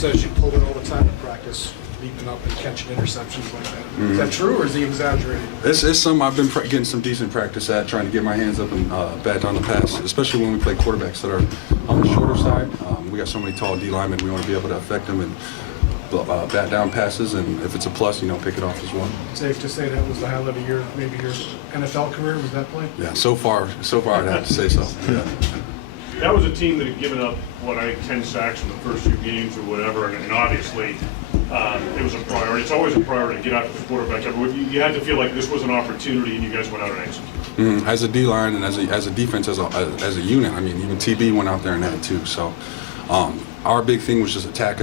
says you pull it all the time in practice, leaping up and catching interceptions like that. Is that true, or is he exaggerating? It's some I've been getting some decent practice at, trying to get my hands up and bat down the pass, especially when we play quarterbacks that are on the shorter side. We got so many tall D linemen, we want to be able to affect them and bat down passes, and if it's a plus, pick it off as well. Safe to say that was the highlight of your NFL career, was that play? Yeah, so far I'd have to say so. Yeah. That was a team that had given up, 10 sacks in the first few games or whatever, and obviously it was a priority. It's always a priority to get after the quarterback. You had to feel like this was an opportunity, and you guys went out and executed. As a D-line and as a defense, as a unit, even TB went out there and had it too. So our big thing was just attack,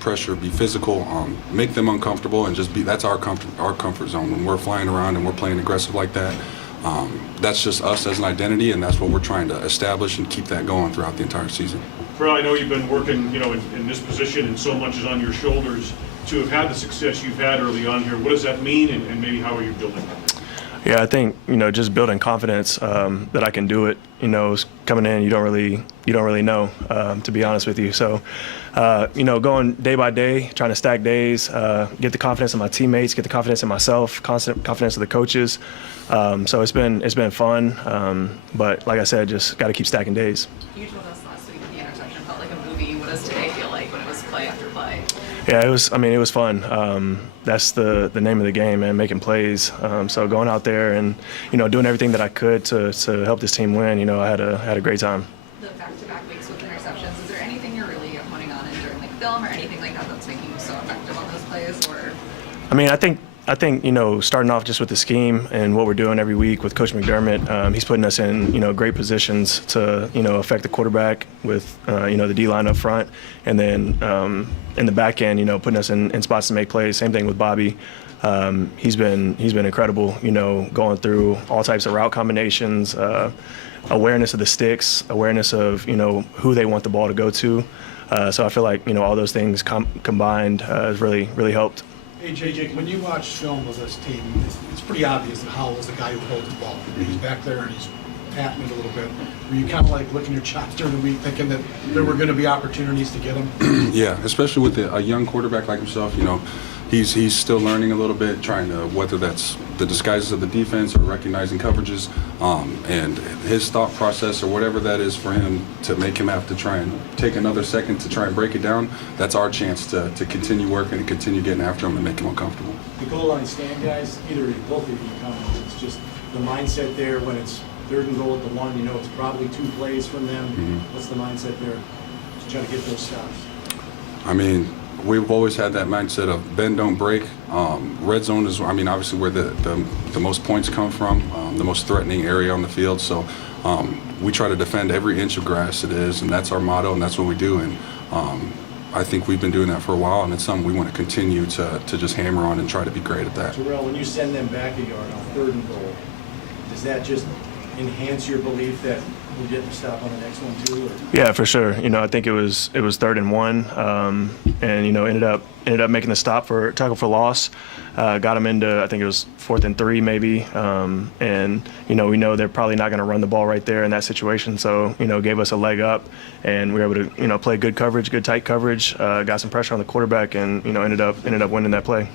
pressure, be physical, make them uncomfortable, and that's our comfort zone. When we're flying around and we're playing aggressive like that, that's just us as an identity, and that's what we're trying to establish and keep that going throughout the entire season. Terrel, I know you've been working, in this position, and so much is on your shoulders. To have had the success you've had early on here, what does that mean, and maybe how are you building that? Yeah, I think just building confidence that I can do it. Coming in, you don't really know, to be honest with you. So, going day by day, trying to stack days, get the confidence of my teammates, get the confidence in myself, constant confidence of the coaches. So it's been fun, but like I said, just got to keep stacking days. You told us last week the interception felt like a movie. What does today feel like when it was play after play? Yeah, it was fun. That's the name of the game, man, making plays. So going out there and, doing everything that I could to help this team win, I had a great time. The back-to-back weeks with interceptions, is there anything you're really honing on in during film or anything like that that's making you so effective on those plays? Or I think starting off just with the scheme and what we're doing every week with Coach McDermott, he's putting us in great positions to affect the quarterback with the D line up front, and then in the back end putting us in spots to make plays. Same thing with Bobby. He's been incredible. Going through all types of route combinations, awareness of the sticks, awareness of who they want the ball to go to. So I feel like all those things combined has really helped. Hey, JJ, when you watch film of this team, it's pretty obvious that Howell is the guy who holds the ball. He's back there and he's patting it a little bit. Were you kind of like licking your chops during the week, thinking that there were going to be opportunities to get him? Yeah, especially with a young quarterback like himself. He's still learning a little bit, trying to, whether that's the disguises of the defense or recognizing coverages, and his thought process or whatever that is for him to make him have to try and take another second to try and break it down. That's our chance to continue working and continue getting after him and make him uncomfortable. The goal line stand, guys, both of you comments, it's just the mindset there when it's 3rd and goal at the 1, it's probably 2 plays from them. What's the mindset there to try to get those stops? We've always had that mindset of bend, don't break. Red zone is, obviously where the most points come from, the most threatening area on the field. So we try to defend every inch of grass it is, and that's our motto, and that's what we do. And I think we've been doing that for a while, and it's something we want to continue to just hammer on and try to be great at that. Terrell, when you send them back a yard on 3rd and goal, does that just enhance your belief that we'll get the stop on the next one too? Or? Yeah, for sure. I think it was 3rd and 1, and ended up making the stop for tackle for loss. Got him into, I think it was 4th and 3 maybe, and we know they're probably not going to run the ball right there in that situation. So gave us a leg up, and we were able to play good coverage, good tight coverage. Got some pressure on the quarterback, and ended up winning that play.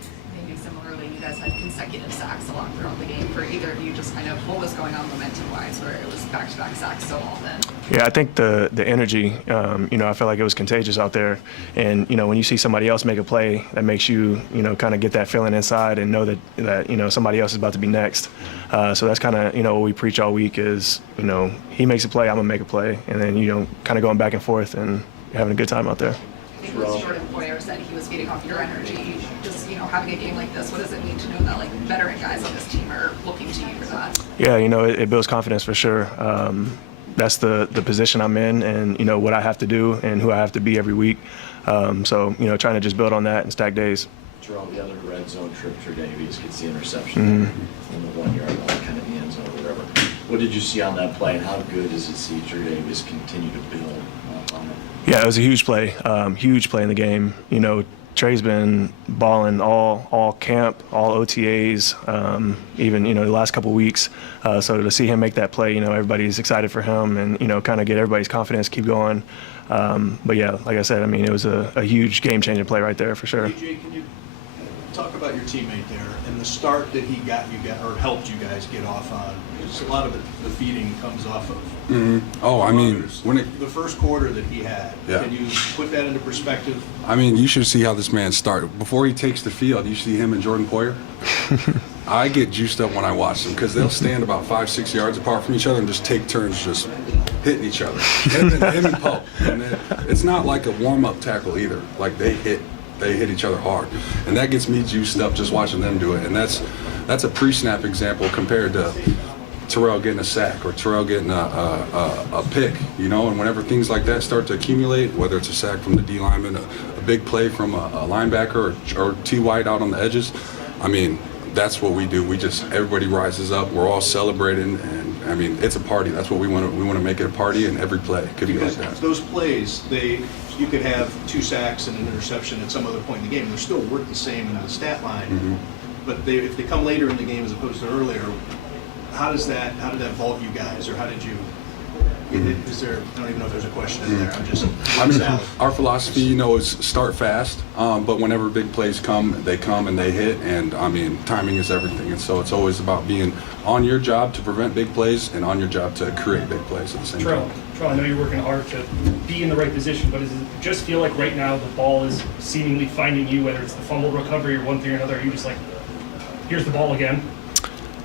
Maybe similarly, you guys had consecutive sacks a lot throughout the game. For either of you, just kind of what was going on momentum-wise, where it was back-to-back sacks so often? Yeah, I think the energy, I felt like it was contagious out there. And, when you see somebody else make a play, that makes you, kind of get that feeling inside and know that somebody else is about to be next. So that's kind of, what we preach all week is, he makes a play, I'm going to make a play. And then, kind of going back and forth and having a good time out there. I think what Jordan Poyer said, he was feeding off your energy. Just, having a game like this, what does it mean to know that, veteran guys on this team are looking to you for that? Yeah, it builds confidence for sure. That's the position I'm in, and what I have to do and who I have to be every week. So trying to just build on that and stack days. Terrell, the other red zone trip for Davies gets the interception on the 1 yard line, kind of the end zone or whatever. What did you see on that play, and how good does it see Drew Davies continue to build on it? Yeah, it was a huge play in the game. Trey's been balling all camp, all OTAs, even the last couple weeks. So to see him make that play, everybody's excited for him, and kind of get everybody's confidence, keep going. But yeah, like I said, I mean, it was a huge game-changing play right there for sure. AJ, can you talk about your teammate there and the start that he got you guys, or helped you guys get off on? Because a lot of the feeding comes off of. Oh, I mean, others. when it, The first quarter that he had, Yeah. can you put that into perspective? I mean, you should see how this man started. Before he takes the field, you see him and Jordan Poyer. I get juiced up when I watch them because they'll stand about 5-6 yards apart from each other and just take turns just hitting each other. Him and Pope. And it's not like a warm-up tackle either. Like they hit each other hard, and that gets me juiced up just watching them do it. And that's a pre-snap example compared to Terrel getting a sack or Terrel getting a pick, you know. And whenever things like that start to accumulate, whether it's a sack from the D lineman, a big play from a linebacker, or T White out on the edges, I mean, that's what we do. Everybody rises up. We're all celebrating, and I mean, it's a party. That's what we want to. We want to make it a party, and every play could be like Because that. those plays, you could have 2 sacks and an interception at some other point in the game, and they're still worth the same in the stat line. But if they come later in the game as opposed to earlier, how did that vault you guys, or how did you? Is there? I don't even know if there's a question in there. I mean, our philosophy, you know, is start fast, but whenever big plays come, they come and they hit, and I mean, timing is everything, and so it's always about being on your job to prevent big plays and on your job to create big plays at the same time. Terrell, I know you're working hard to be in the right position, but does it just feel like right now the ball is seemingly finding you, whether it's the fumble recovery or one thing or another? Are you just like, here's the ball again?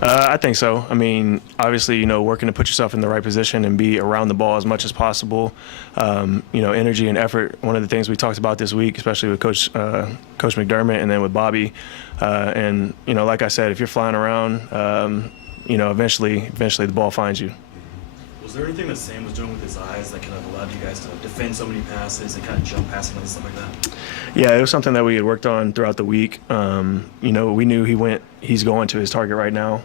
I think so. I mean, obviously, you know, working to put yourself in the right position and be around the ball as much as possible. You know, energy and effort. One of the things we talked about this week, especially with Coach McDermott and then with Bobby. And you know, like I said, if you're flying around, you know, eventually the ball finds you. Was there anything that Sam was doing with his eyes that kind of allowed you guys to defend so many passes and kind of jump passing and stuff like that? Yeah, it was something that we had worked on throughout the week. You know, we knew he's going to his target right now.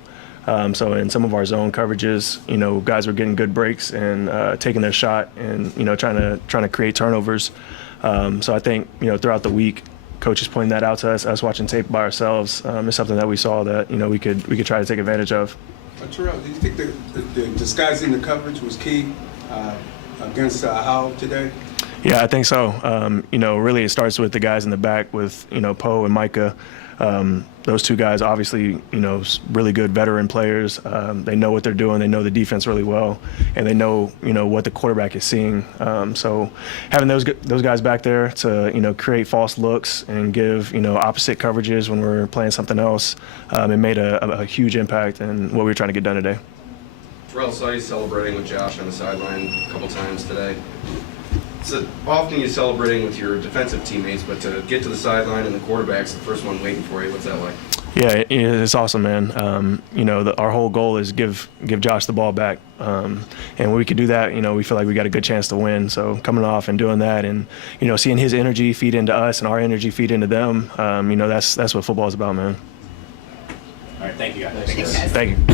So in some of our zone coverages, you know, guys were getting good breaks and taking their shot and, you know, trying to create turnovers. So I think, you know, throughout the week, coaches pointing that out to us watching tape by ourselves, is something that we saw that, you know, we could try to take advantage of. Terrell, do you think the disguising the coverage was key against Howell today? Yeah, I think so. You know, really it starts with the guys in the back with, you know, Poe and Micah. Those 2 guys, obviously, you know, really good veteran players. They know what they're doing. They know the defense really well, and they know, you know, what the quarterback is seeing. So having those guys back there to, you know, create false looks and give, you know, opposite coverages when we're playing something else, it made a huge impact in what we were trying to get done today. Terrell, saw you celebrating with Josh on the sideline a couple times today. So often you're celebrating with your defensive teammates, but to get to the sideline and the quarterback's the first one waiting for you. What's that like? Yeah, it's awesome, man. You know, our whole goal is give Josh the ball back, and when we could do that, you know, we feel like we got a good chance to win. So coming off and doing that, and you know, seeing his energy feed into us and our energy feed into them, you know, that's what football is about, man. All right, thank you guys. Thanks, guys. Thank you.